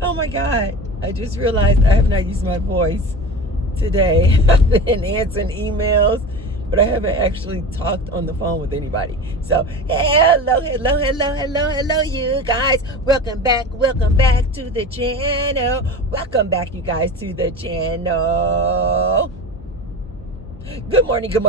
Oh my God. I just realized I have not used my voice today. I've been answering emails, but I haven't actually talked on the phone with anybody. So, hello, you guys. Welcome back to the channel. Welcome back, you guys, to the channel. Good morning. I'm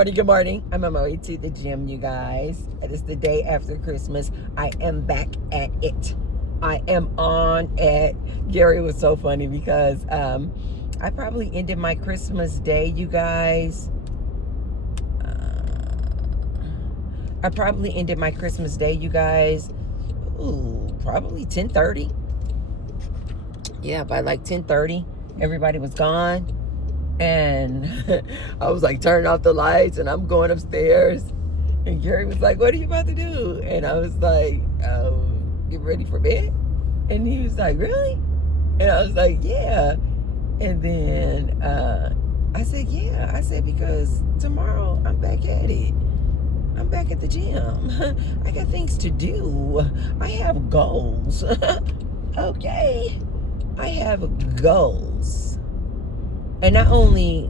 on my way to the gym, you guys. It is the day after Christmas. I am back at it. I am on it. Gary was so funny because I probably ended my Christmas day, you guys. Probably 10:30. Yeah, by like 10:30, everybody was gone. And I was like turning off the lights and I'm going upstairs. And Gary was like, "What are you about to do?" And I was like, "Get ready for bed." And he was like, "Really?" And I was like, "Yeah." And then I said, "Yeah." I said, because tomorrow I'm back at it. I'm back at the gym. I got things to do. I have goals. Okay. I have goals. And not only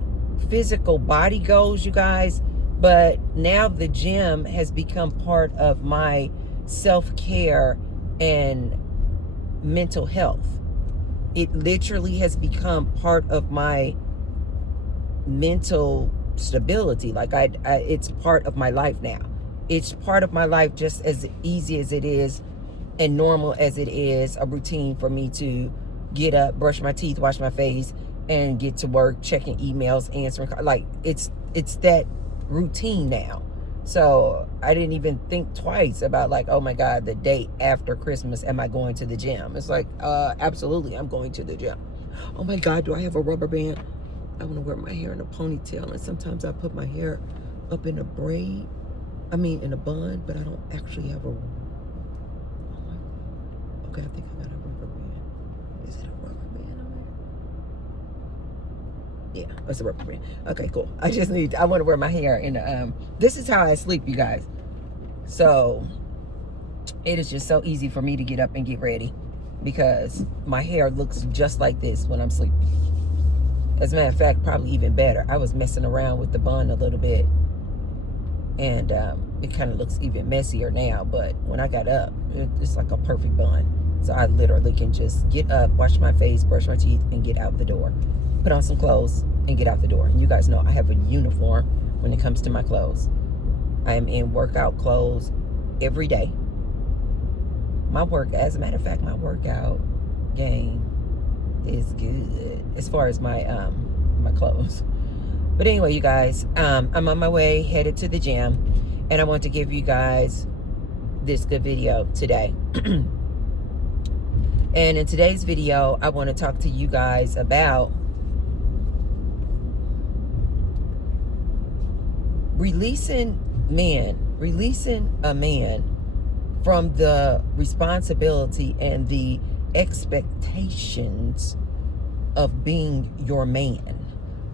physical body goals, you guys, but now the gym has become part of my self-care and mental health. It literally has become part of my mental stability. Like it's part of my life now. It's part of my life, just as easy as it is and normal as it is a routine for me to get up, brush my teeth, wash my face, and get to work, checking emails, answering, like it's that routine now. So I didn't even think twice about like, oh my God, the day after Christmas, am I going to the gym? It's like, absolutely, I'm going to the gym. Oh my God, do I have a rubber band? I want to wear my hair in a ponytail, and sometimes I put my hair up in a braid. I mean, in a bun, but I don't actually have a. Okay, I think I got a rubber band. Is it a rubber band on there? Yeah, it's a rubber band. Okay, cool. I want to wear my hair in a, this is how I sleep, you guys. So it is just so easy for me to get up and get ready because my hair looks just like this when I'm sleeping. As a matter of fact, probably even better. I was messing around with the bun a little bit, and it kind of looks even messier now, but when I got up, it's like a perfect bun. So I literally can just get up, wash my face, brush my teeth, and get out the door. Put on some clothes and get out the door. And you guys know I have a uniform when it comes to my clothes. I am in workout clothes every day. As a matter of fact, my workout game is good as far as my my clothes. But anyway, you guys, I'm on my way headed to the gym, and I want to give you guys this good video today. And in today's video, I want to talk to you guys about releasing a man from the responsibility and the expectations of being your man,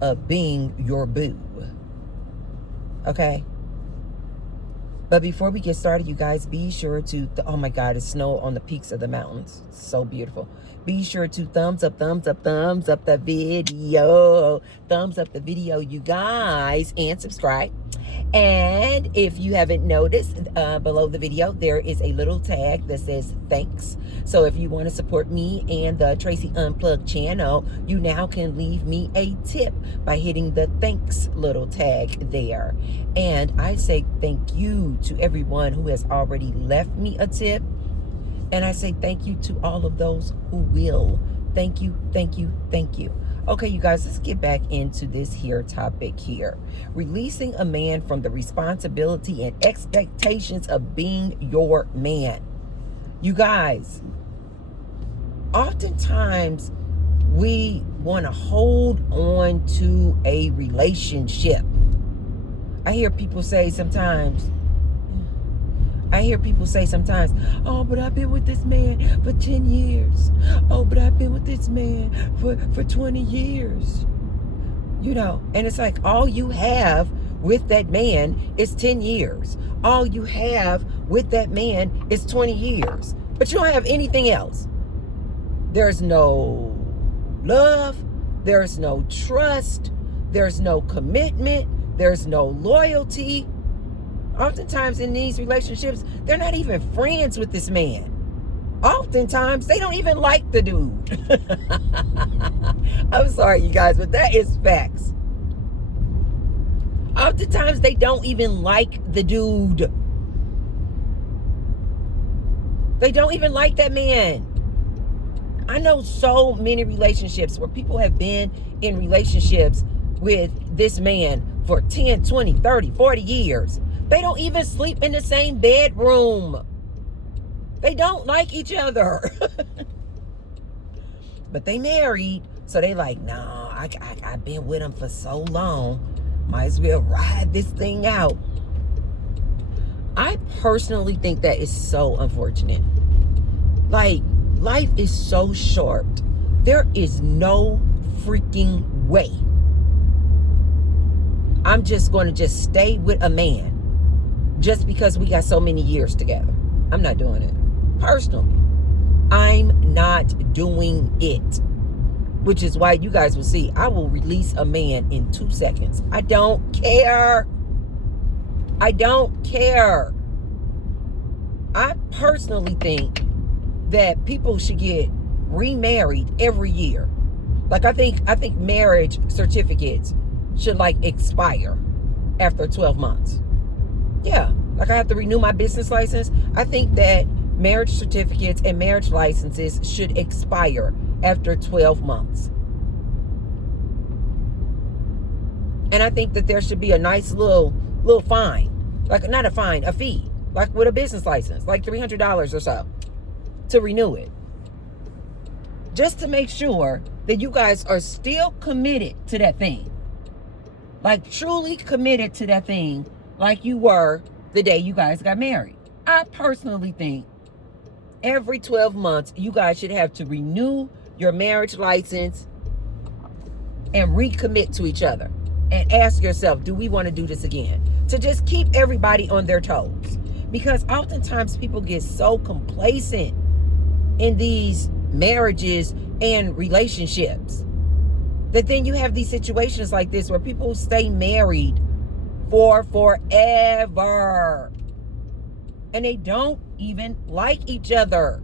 of being your boo. Okay? But before we get started, you guys, be sure to, oh my God, it's snow on the peaks of the mountains. So beautiful. Be sure to thumbs up the video. Thumbs up the video, you guys, and subscribe. And if you haven't noticed, below the video, there is a little tag that says thanks. So if you want to support me and the Tracy Unplugged channel, you now can leave me a tip by hitting the thanks little tag there. And I say thank you to everyone who has already left me a tip. And I say thank you to all of those who will. Thank you. Okay, you guys, let's get back into this here topic here. Releasing a man from the responsibility and expectations of being your man. You guys, oftentimes we want to hold on to a relationship. I hear people say sometimes, oh, but I've been with this man for 10 years. Oh, but I've been with this man for 20 years. You know, and it's like all you have with that man is 10 years. All you have with that man is 20 years. But you don't have anything else. There's no love. There's no trust. There's no commitment. There's no loyalty. Oftentimes in these relationships, they're not even friends with this man. Oftentimes, they don't even like the dude. I'm sorry, you guys, but that is facts. Oftentimes, they don't even like the dude. They don't even like that man. I know so many relationships where people have been in relationships with this man for 10, 20, 30, 40 years. They don't even sleep in the same bedroom. They don't like each other. But they married, so they like, nah, I've been with him for so long. Might as well ride this thing out. I personally think that is so unfortunate. Like, life is so short. There is no freaking way I'm just going to just stay with a man just because we got so many years together. I'm not doing it. Personally, I'm not doing it. Which is why you guys will see I will release a man in 2 seconds. I don't care. I don't care. I personally think that people should get remarried every year. Like I think marriage certificates should like expire after 12 months. Yeah, like I have to renew my business license. I think that marriage certificates and marriage licenses should expire after 12 months. And I think that there should be a nice little fine. Like not a fine, a fee. Like with a business license, like $300 or so to renew it. Just to make sure that you guys are still committed to that thing. Like truly committed to that thing like you were the day you guys got married. I personally think every 12 months you guys should have to renew your marriage license and recommit to each other. And ask yourself, do we want to do this again? To just keep everybody on their toes. Because oftentimes people get so complacent in these marriages and relationships that then you have these situations like this where people stay married for forever and they don't even like each other.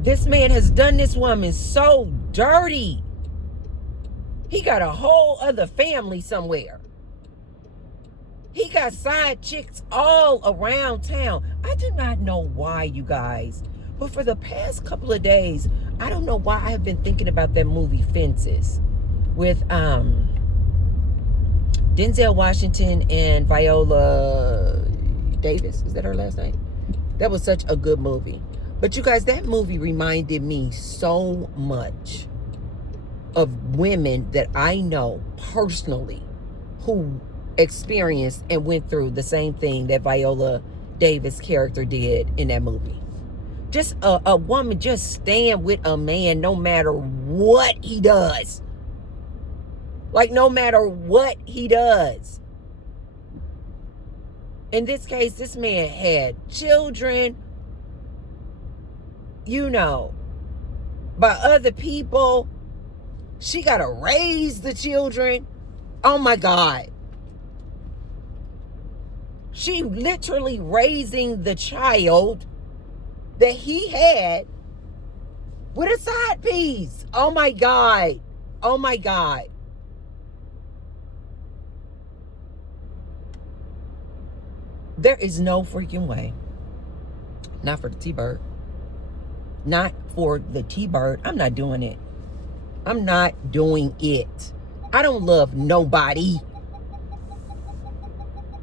This man has done this woman so dirty. He got a whole other family somewhere. He got side chicks all around town. I do not know why, you guys, but for the past couple of days, I don't know why I have been thinking about that movie Fences with Denzel Washington and Viola Davis. Is that her last name? That was such a good movie. But you guys, that movie reminded me so much of women that I know personally who experienced and went through the same thing that Viola Davis character did in that movie. Just a woman just staying with a man no matter what he does. Like no matter what he does. In this case, this man had children, you know, by other people. She got to raise the children. Oh my God. She literally raising the child that he had with a side piece. Oh my God. Oh my God. There is no freaking way. Not for the T-Bird. Not for the T-Bird. I'm not doing it. I'm not doing it. I don't love nobody.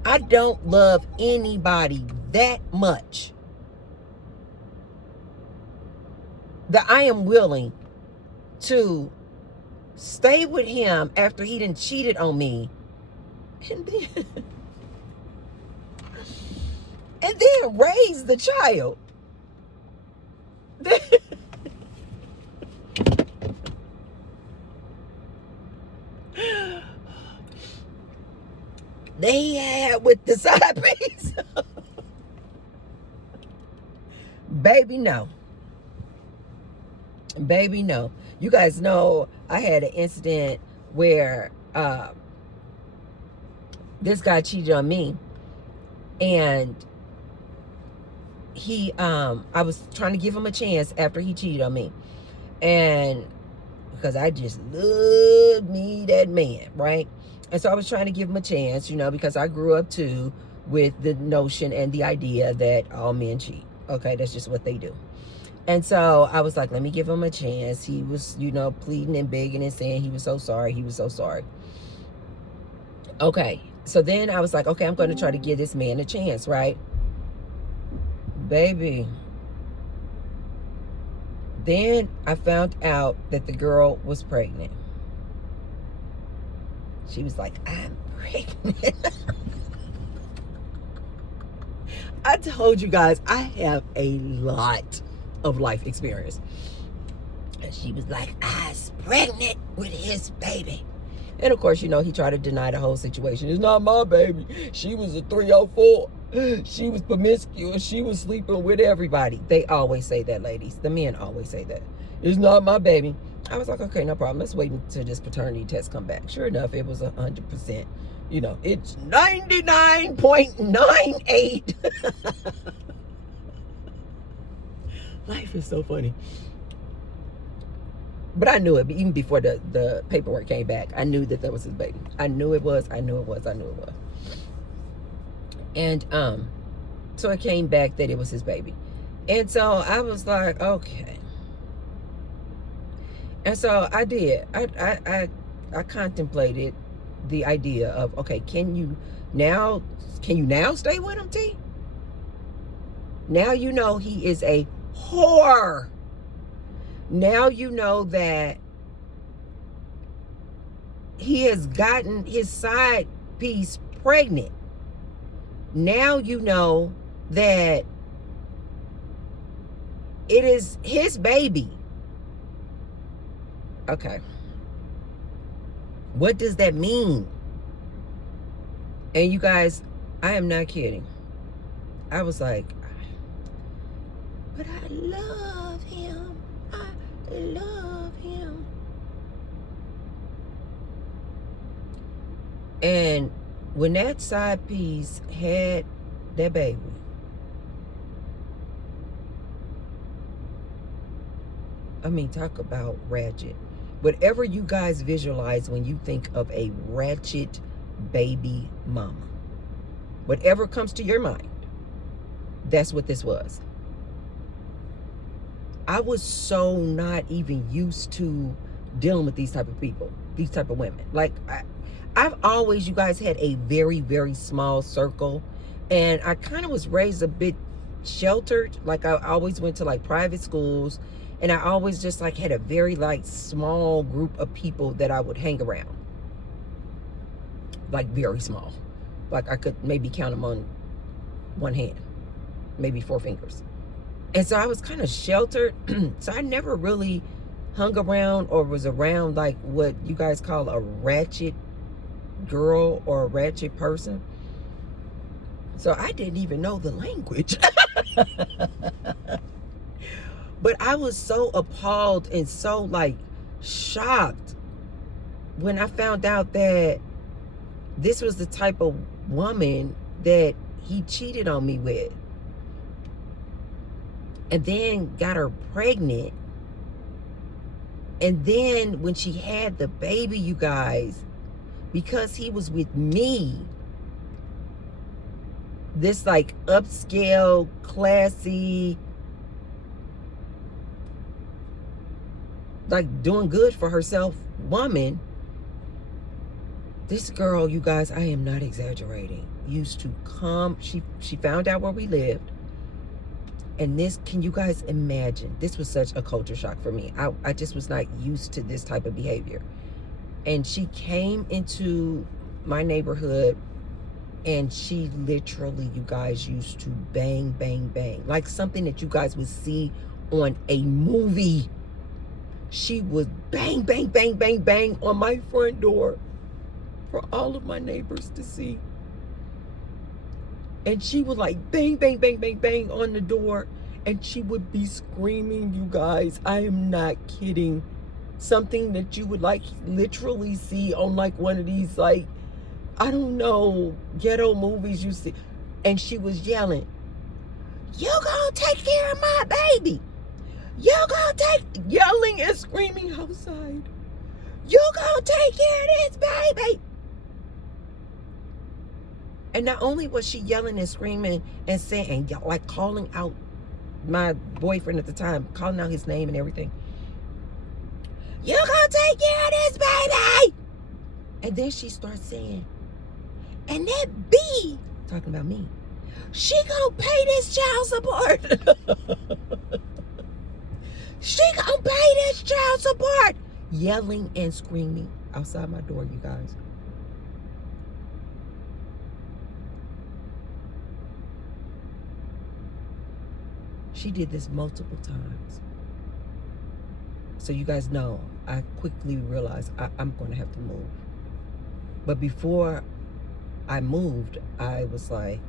I don't love anybody that much that I am willing to stay with him after he done cheated on me and then raise the child. They had with the side piece. Baby, no. Baby, no. You guys know I had an incident where this guy cheated on me, and I was trying to give him a chance after he cheated on me, and because I just love me that man, right? And so I was trying to give him a chance, because I grew up too with the notion and the idea that all men cheat. Okay, that's just what they do. And so I was like, let me give him a chance. He was, pleading and begging and saying he was so sorry. He was so sorry. Okay, so then I was like, okay, I'm going to try to give this man a chance, right? Baby. Then I found out that the girl was pregnant. She was like, I'm pregnant. I told you guys, I have a lot of life experience. And she was like, I was pregnant with his baby. And of course, he tried to deny the whole situation. It's not my baby. She was a 304. She was promiscuous. She was sleeping with everybody. They always say that, ladies. The men always say that. It's not my baby. I was like, okay, no problem. Let's wait until this paternity test come back. Sure enough, it was 100%. It's 99.98. Life is so funny. But I knew it even before the paperwork came back. I knew that was his baby. I knew it was. And so it came back that it was his baby. And so I was like, okay. And so I did. I contemplated the idea of, okay, can you now stay with him, T? Now he is a whore. Now that he has gotten his side piece pregnant. Now that it is his baby. Okay. What does that mean? And you guys, I am not kidding. I was like, but I love him. I love him. And when that side piece had that baby, I mean, talk about ratchet. Whatever you guys visualize when you think of a ratchet baby mama, whatever comes to your mind, that's what this was. I was so not even used to dealing with these type of people, these type of women. Like, I've always, you guys, had a very, very small circle, and I kind of was raised a bit sheltered. Like, I always went to like private schools, and I always just like had a very like small group of people that I would hang around. Like, very small. Like, I could maybe count them on one hand, maybe 4 fingers. And so I was kind of sheltered. So I never really hung around or was around like what you guys call a ratchet girl or a ratchet person. So I didn't even know the language. But I was so appalled and so like shocked when I found out that this was the type of woman that he cheated on me with. And then got her pregnant. And then when she had the baby, you guys, because he was with me, this like upscale, classy, like doing good for herself woman, this girl, you guys, I am not exaggerating, used to come, she found out where we lived. And this, can you guys imagine? This was such a culture shock for me. I just was not used to this type of behavior. And she came into my neighborhood, and she literally, you guys, used to bang, bang, bang. Like something that you guys would see on a movie. She would bang, bang, bang, bang, bang on my front door for all of my neighbors to see. And she would like bang, bang, bang, bang, bang on the door. And she would be screaming, you guys. I am not kidding. Something that you would like literally see on like one of these, like, I don't know, ghetto movies you see. And she was yelling, "You gonna take care of my baby. You gonna yelling and screaming outside. You gonna take care of this baby." And not only was she yelling and screaming and saying, and like calling out my boyfriend at the time, calling out his name and everything. "You gonna take care of this baby." And then she starts saying, "And that B," talking about me, "she gonna pay this child support." "She gonna pay this child support." Yelling and screaming outside my door, you guys. She did this multiple times. So you guys know, I quickly realized I'm going to have to move. But before I moved, I was like,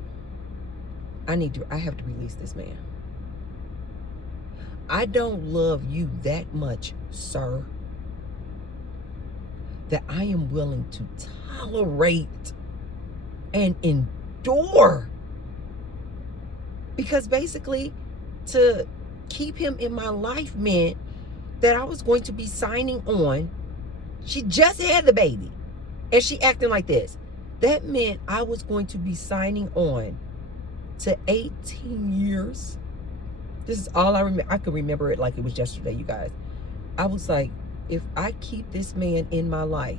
I have to release this man. I don't love you that much, sir, that I am willing to tolerate and endure. Because basically, to keep him in my life meant that I was going to be signing on. She just had the baby and she acting like this. That meant I was going to be signing on to 18 years. This is all I remember. I can remember it like it was yesterday, you guys. I was like, if I keep this man in my life,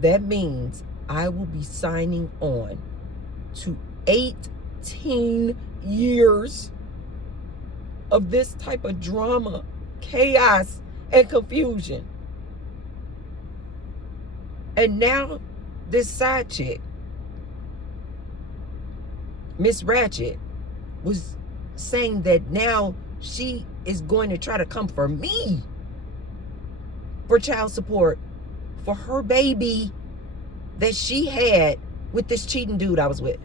that means I will be signing on to 18 years of this type of drama, chaos, and confusion. And now this side chick, Miss Ratchet, was saying that now she is going to try to come for me for child support for her baby that she had with this cheating dude I was with.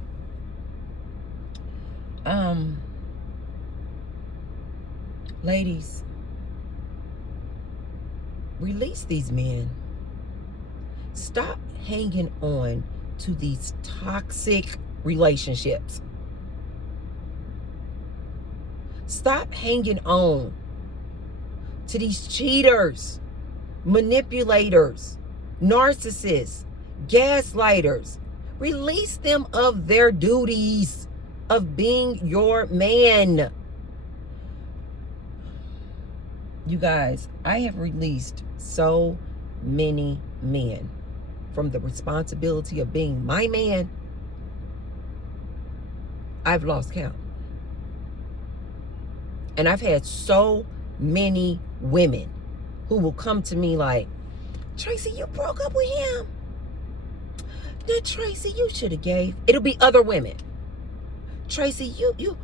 Ladies, release these men. Stop hanging on to these toxic relationships. Stop hanging on to these cheaters, manipulators, narcissists, gaslighters. Release them of their duties of being your man. You guys, I have released so many men from the responsibility of being my man. I've lost count. And I've had so many women who will come to me like, "Tracy, you broke up with him. Now, Tracy, you should have gave." It'll be other women. "Tracy, you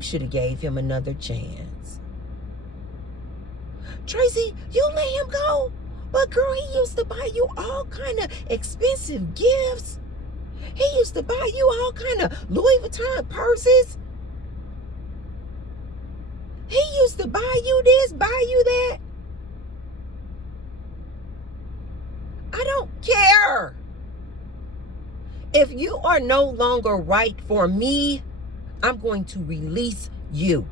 should have gave him another chance. Tracy, you let him go. But girl, he used to buy you all kind of expensive gifts. He used to buy you all kind of Louis Vuitton purses. He used to buy you this, buy you that." I don't care. If you are no longer right for me, I'm going to release you.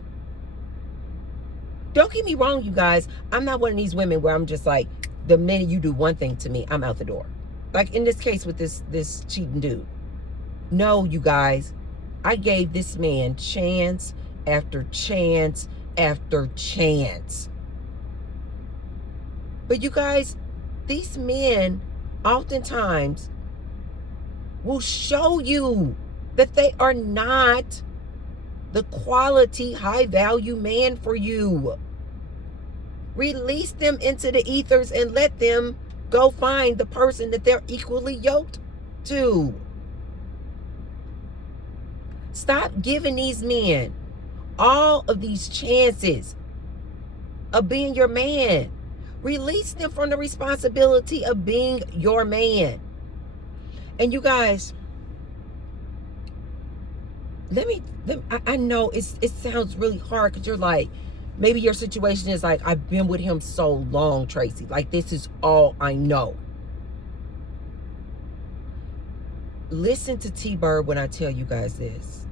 Don't get me wrong, you guys. I'm not one of these women where I'm just like, the minute you do one thing to me, I'm out the door. Like in this case with this cheating dude. No, you guys. I gave this man chance after chance after chance. But you guys, these men oftentimes will show you that they are not the quality, high-value man for you. Release them into the ethers and let them go find the person that they're equally yoked to. Stop giving these men all of these chances of being your man. Release them from the responsibility of being your man. And you guys, I know it sounds really hard because you're like, maybe your situation is like, I've been with him so long, Tracy. Like, this is all I know. Listen to T-Bird when I tell you guys this.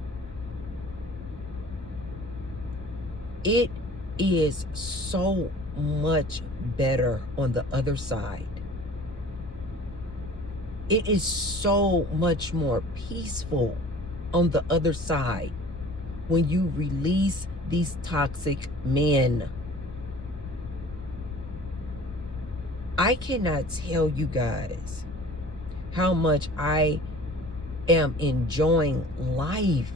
It is so much better on the other side. It is so much more peaceful on the other side when you release these toxic men. I cannot tell you guys how much I am enjoying life,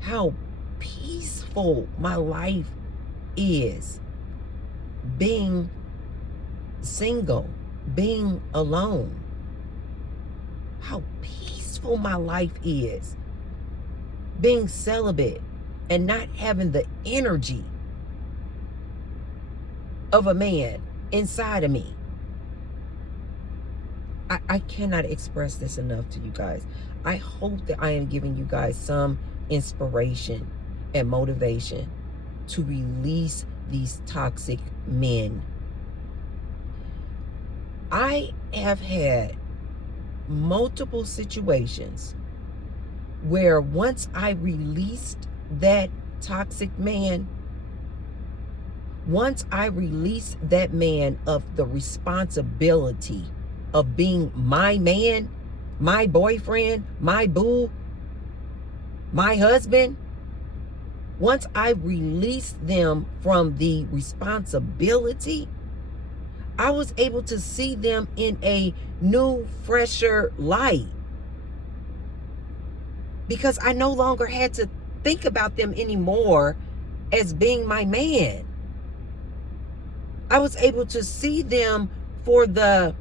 how peaceful my life is being single, being alone. How peaceful my life is being celibate and not having the energy of a man inside of me. I cannot express this enough to you guys. I hope that I am giving you guys some inspiration and motivation to release these toxic men. I have had multiple situations where once I released that toxic man, once I released that man of the responsibility of being my man, my boyfriend, my boo, my husband, once I released them from the responsibility, I was able to see them in a new, fresher light. Because I no longer had to think about them anymore as being my man. I was able to see them for the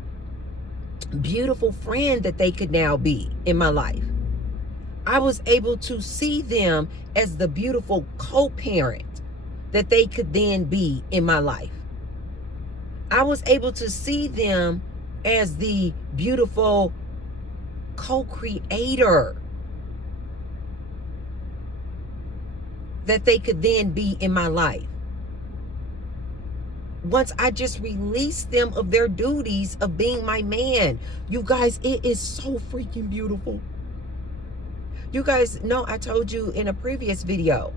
beautiful friend that they could now be in my life. I was able to see them as the beautiful co-parent that they could then be in my life. I was able to see them as the beautiful co-creator that they could then be in my life. Once I just released them of their duties of being my man. You guys, it is so freaking beautiful. You guys know I told you in a previous video,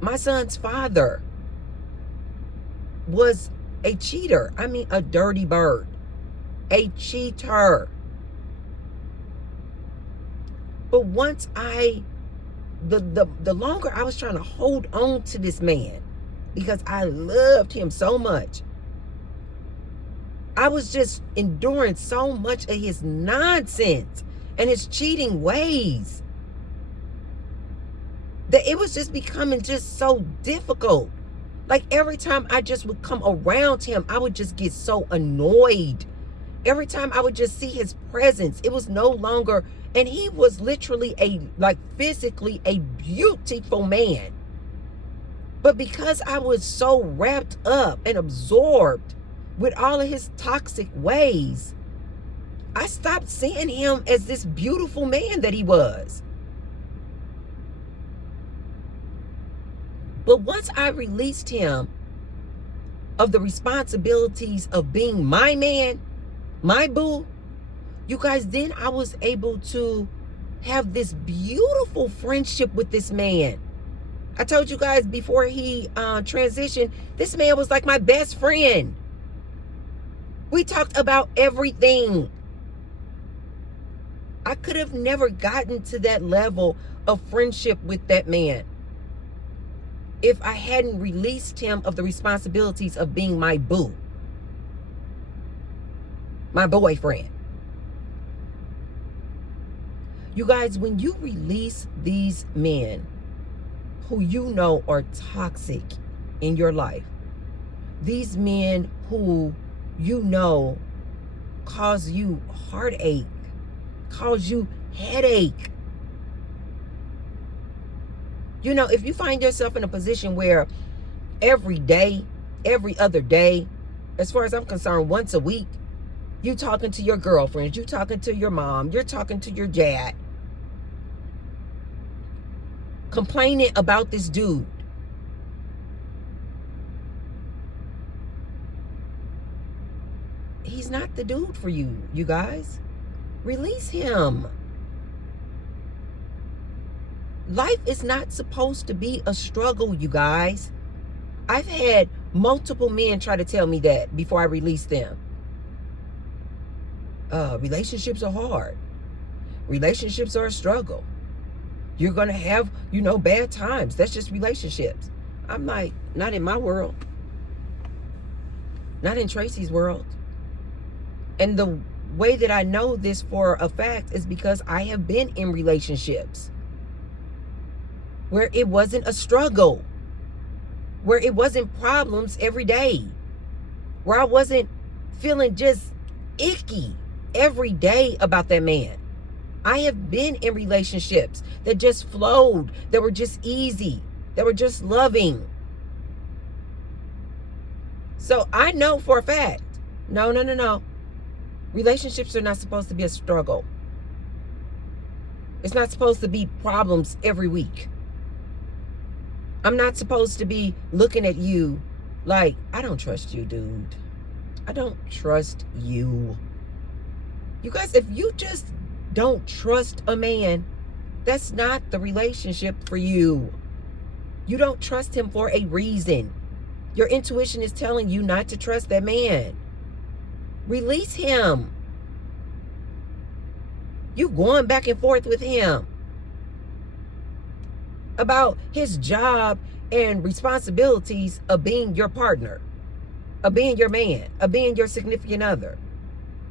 my son's father was a cheater. I mean, a dirty bird, a cheater. But once the longer I was trying to hold on to this man, because I loved him so much, I was just enduring so much of his nonsense and his cheating ways that it was just becoming just so difficult. Like every time I just would come around him, I would just get so annoyed. Every time I would just see his presence, it was no longer, and he was literally physically a beautiful man. But because I was so wrapped up and absorbed with all of his toxic ways, I stopped seeing him as this beautiful man that he was. But once I released him of the responsibilities of being my man, my boo, you guys, then I was able to have this beautiful friendship with this man. I told you guys before he transitioned, this man was like my best friend. We talked about everything. I could have never gotten to that level of friendship with that man if I hadn't released him of the responsibilities of being my boo, my boyfriend. You guys, when you release these men who you know are toxic in your life, these men who you know cause you heartache, cause you headache. You know, if you find yourself in a position where every day, every other day, as far as I'm concerned, once a week, you talking to your girlfriends, you talking to your mom, you're talking to your dad, complaining about this dude. He's not the dude for you, you guys. Release him. Life is not supposed to be a struggle, you guys. I've had multiple men try to tell me that before I release them. Relationships are hard. Relationships are a struggle. You're going to have, bad times. That's just relationships. I'm like, not in my world. Not in Tracy's world. And the way that I know this for a fact is because I have been in relationships where it wasn't a struggle, where it wasn't problems every day, where I wasn't feeling just icky every day about that man. I have been in relationships that just flowed, that were just easy, that were just loving. So I know for a fact, no. Relationships are not supposed to be a struggle. It's not supposed to be problems every week. I'm not supposed to be looking at you like, I don't trust you, dude. I don't trust you. You guys, if you just don't trust a man, that's not the relationship for you. You don't trust him for a reason. Your intuition is telling you not to trust that man. Release him. You going back and forth with him about his job and responsibilities of being your partner, of being your man, of being your significant other.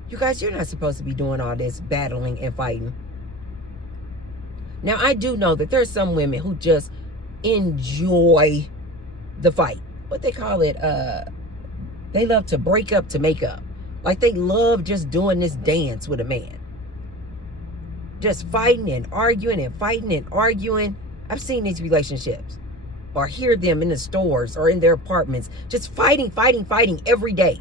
You guys, you're not supposed to be doing all this battling and fighting. Now, I do know that there's some women who just enjoy the fight. What they call it, they love to break up to make up. Like they love just doing this dance with a man. Just fighting and arguing and fighting and arguing. I've seen these relationships or hear them in the stores or in their apartments, just fighting every day.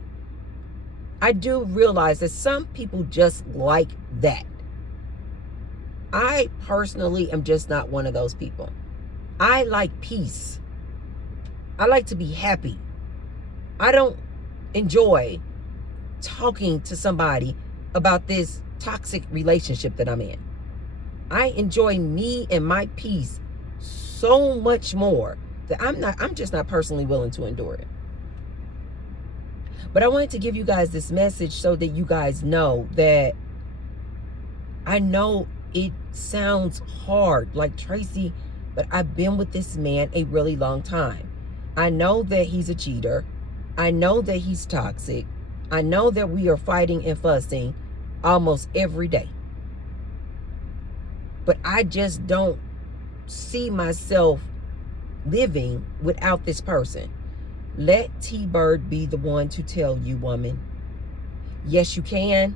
I do realize that some people just like that. I personally am just not one of those people. I like peace. I like to be happy. I don't enjoy talking to somebody about this toxic relationship that I'm in. I enjoy me and my peace so much more that I'm just not personally willing to endure it. But I wanted to give you guys this message so that you guys know that I know it sounds hard, like Tracy, but I've been with this man a really long time. I know that he's a cheater. I know that he's toxic. I know that we are fighting and fussing almost every day. But I just don't see myself living without this person. Let T-Bird be the one to tell you, woman. Yes, you can.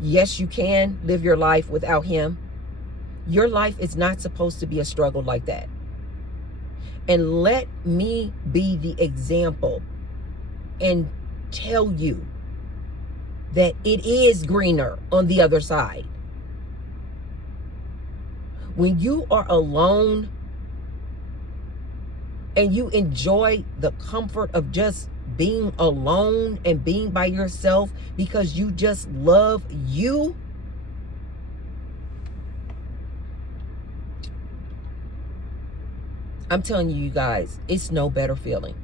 Yes, you can live your life without him. Your life is not supposed to be a struggle like that. And let me be the example and tell you that it is greener on the other side. When you are alone and you enjoy the comfort of just being alone and being by yourself because you just love you, I'm telling you guys, it's no better feeling.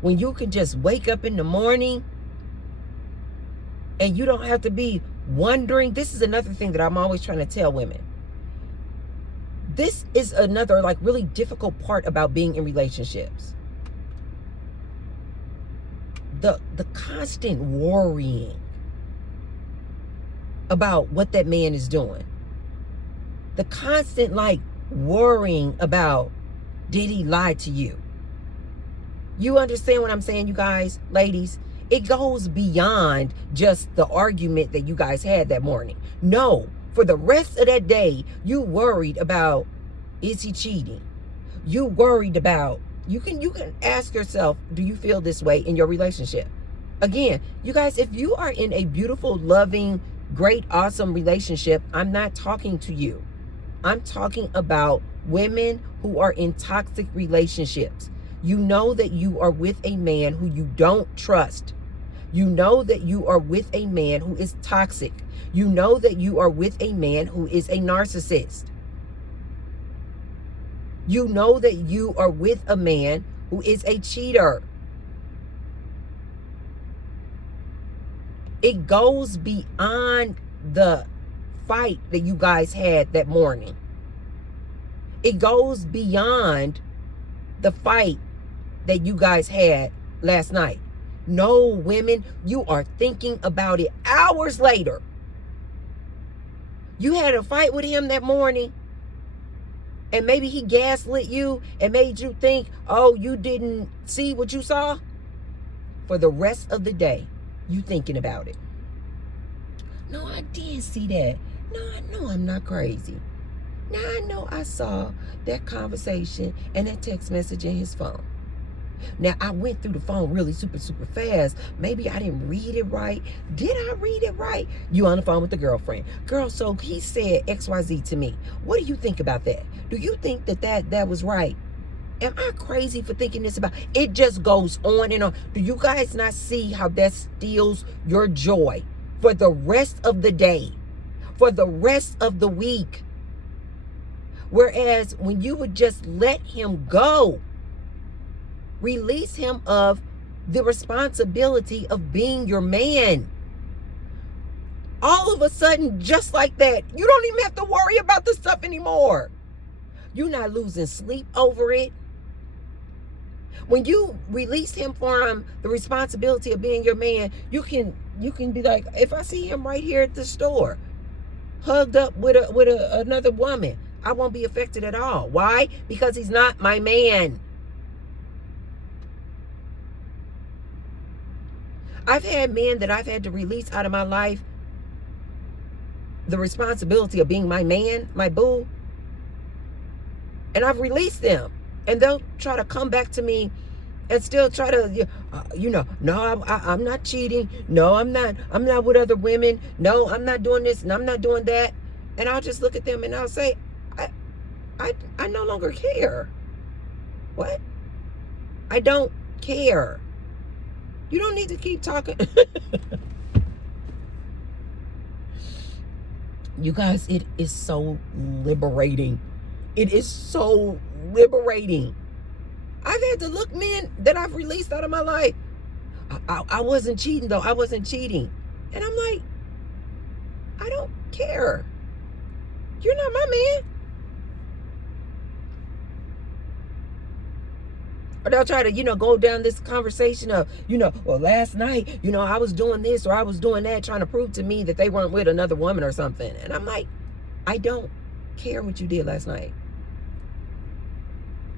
When you can just wake up in the morning and you don't have to be wondering. This is another thing that I'm always trying to tell women. This is another really difficult part about being in relationships. The constant worrying about what that man is doing. The constant worrying about, did he lie to you? You understand what I'm saying, you guys, ladies? It goes beyond just the argument that you guys had that morning. No, for the rest of that day, you worried about, is he cheating? You worried about, you can ask yourself, do you feel this way in your relationship? Again, you guys, if you are in a beautiful, loving, great, awesome relationship, I'm not talking to you. I'm talking about women who are in toxic relationships. You know that you are with a man who you don't trust. You know that you are with a man who is toxic. You know that you are with a man who is a narcissist. You know that you are with a man who is a cheater. It goes beyond the fight that you guys had that morning. It goes beyond the fight that you guys had last night. No, women, you are thinking about it hours later. You had a fight with him that morning, and maybe he gaslit you and made you think, oh, you didn't see what you saw. For the rest of the day, you thinking about it. No, I did see that. No, I know I'm not crazy. Now I know I saw that conversation and that text message in his phone. Now, I went through the phone really super fast. Maybe I didn't read it right. Did I read it right? You on the phone with the girlfriend. Girl, so he said XYZ to me. What do you think about that? Do you think that was right? Am I crazy for thinking this about? It just goes on and on. Do you guys not see how that steals your joy for the rest of the day, for the rest of the week? Whereas when you would just let him go, release him of the responsibility of being your man. All of a sudden, just like that, you don't even have to worry about the stuff anymore. You're not losing sleep over it. When you release him from the responsibility of being your man, you can be like, if I see him right here at the store, hugged up with another woman, I won't be affected at all. Why? Because he's not my man. I've had men that I've had to release out of my life the responsibility of being my man, my boo. And I've released them. And they'll try to come back to me and still try to, no, I'm not cheating. No, I'm not with other women. No, I'm not doing this and I'm not doing that. And I'll just look at them and I'll say, I no longer care. What? I don't care. You don't need to keep talking. You guys, it is so liberating. It is so liberating. I've had to look men that I've released out of my life. I wasn't cheating, though. I wasn't cheating. And I'm like, I don't care. You're not my man. Or they'll try to, go down this conversation of, well, last night, I was doing this or I was doing that, trying to prove to me that they weren't with another woman or something. And I'm like, I don't care what you did last night.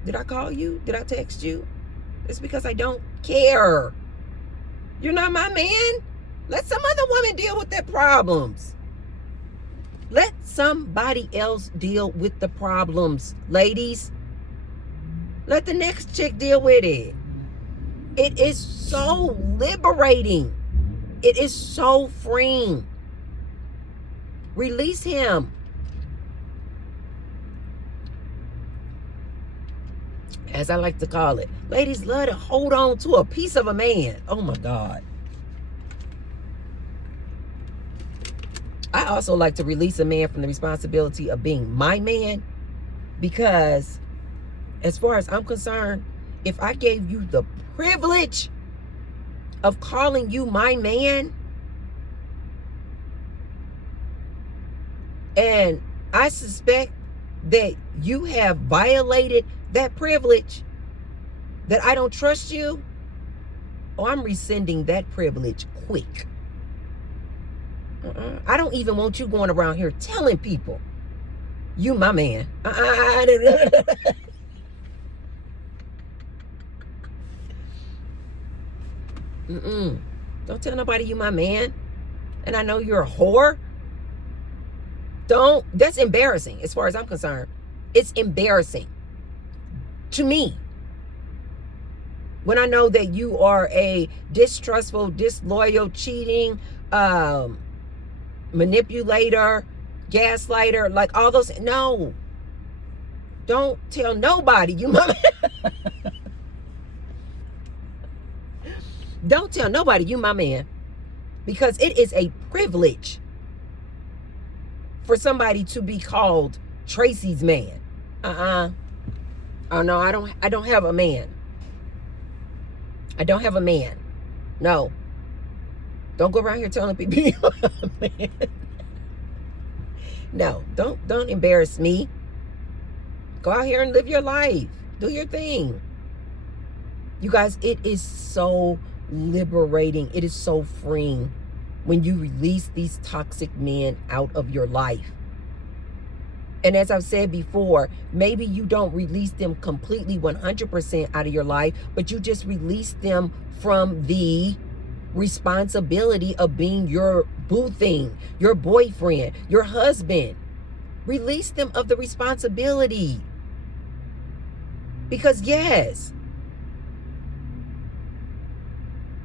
Did I call you? Did I text you? It's because I don't care. You're not my man. Let some other woman deal with their problems. Let somebody else deal with the problems, ladies. Let the next chick deal with it. It is so liberating. It is so freeing. Release him. As I like to call it. Ladies love to hold on to a piece of a man. Oh my God. I also like to release a man from the responsibility of being my man, because as far as I'm concerned, if I gave you the privilege of calling you my man, and I suspect that you have violated that privilege, that I don't trust you, I'm rescinding that privilege quick. I don't even want you going around here telling people you my man. Don't tell nobody you my man. And I know you're a whore. That's embarrassing as far as I'm concerned. It's embarrassing to me when I know that you are a distrustful, disloyal, cheating, manipulator, gaslighter, like all those. No. Don't tell nobody you my man. Don't tell nobody you my man. Because it is a privilege for somebody to be called Tracy's man. Oh no, I don't have a man. I don't have a man. No. Don't go around here telling people you have a man. No, don't embarrass me. Go out here and live your life. Do your thing. You guys, it is so liberating. It is so freeing when you release these toxic men out of your life. And as I've said before, maybe you don't release them completely 100% out of your life, but you just release them from the responsibility of being your boo thing, your boyfriend, your husband. Release them of the responsibility. Because yes,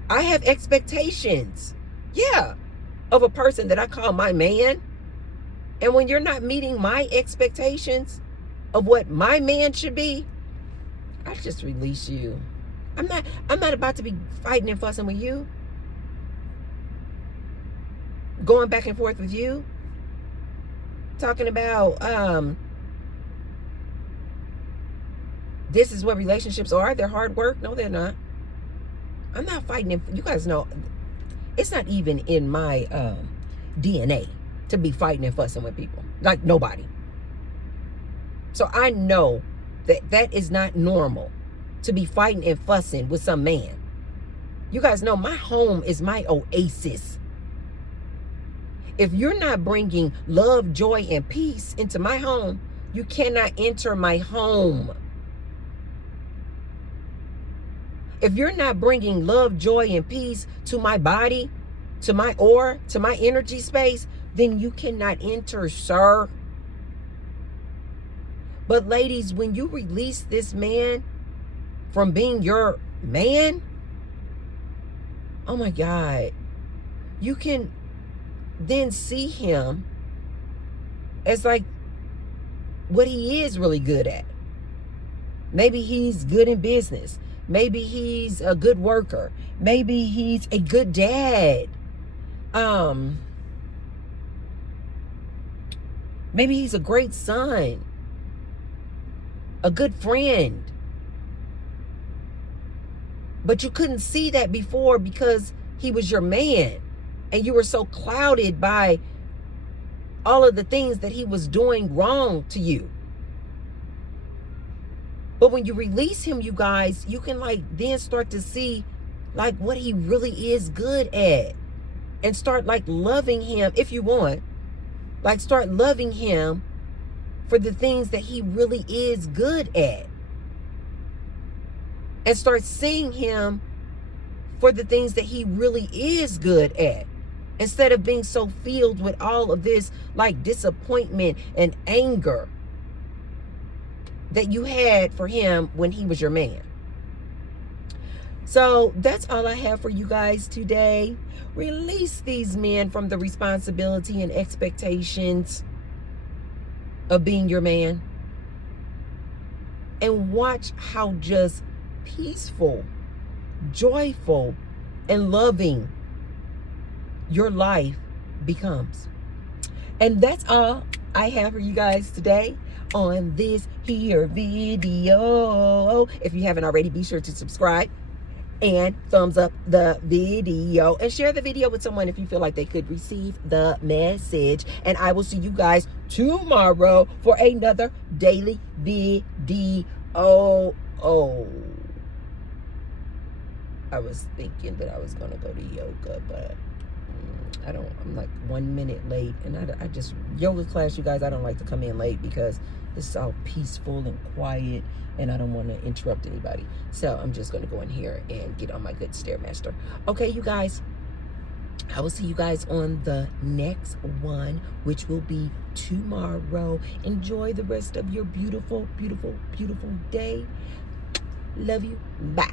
I have expectations, yeah, of a person that I call my man. And when you're not meeting my expectations of what my man should be, I just release you. I'm not about to be fighting and fussing with you. Going back and forth with you. Talking about this is what relationships are. They're hard work. No, they're not. I'm not fighting. You guys know it's not even in my DNA to be fighting and fussing with people. Like nobody. So I know that is not normal to be fighting and fussing with some man. You guys know my home is my oasis. If you're not bringing love, joy, and peace into my home, you cannot enter my home. If you're not bringing love, joy, and peace to my body, to my aura, to my energy space, then you cannot enter, sir. But ladies, when you release this man from being your man, oh my God, you can then see him as like what he is really good at. Maybe he's good in business. Maybe he's a good worker. Maybe he's a good dad. Maybe he's a great son. A good friend. But you couldn't see that before because he was your man. And you were so clouded by all of the things that he was doing wrong to you. But when you release him, you guys, you can like then start to see like what he really is good at. And start like loving him if you want. Like start loving him for the things that he really is good at. And start seeing him for the things that he really is good at. Instead of being so filled with all of this like disappointment and anger that you had for him when he was your man. So that's all I have for you guys today. Release these men from the responsibility and expectations of being your man. And watch how just peaceful, joyful, and loving your life becomes. And that's all I have for you guys today on this here video. If you haven't already, be sure to subscribe and thumbs up the video and share the video with someone if you feel like they could receive the message. And I will see you guys tomorrow for another daily video. I was thinking that I was gonna go to yoga, but I'm like 1 minute late, and I just, yoga class, you guys, I don't like to come in late because it's all peaceful and quiet, and I don't want to interrupt anybody. So I'm just going to go in here and get on my good Stairmaster. Okay, you guys, I will see you guys on the next one, which will be tomorrow. Enjoy the rest of your beautiful, beautiful, beautiful day. Love you. Bye.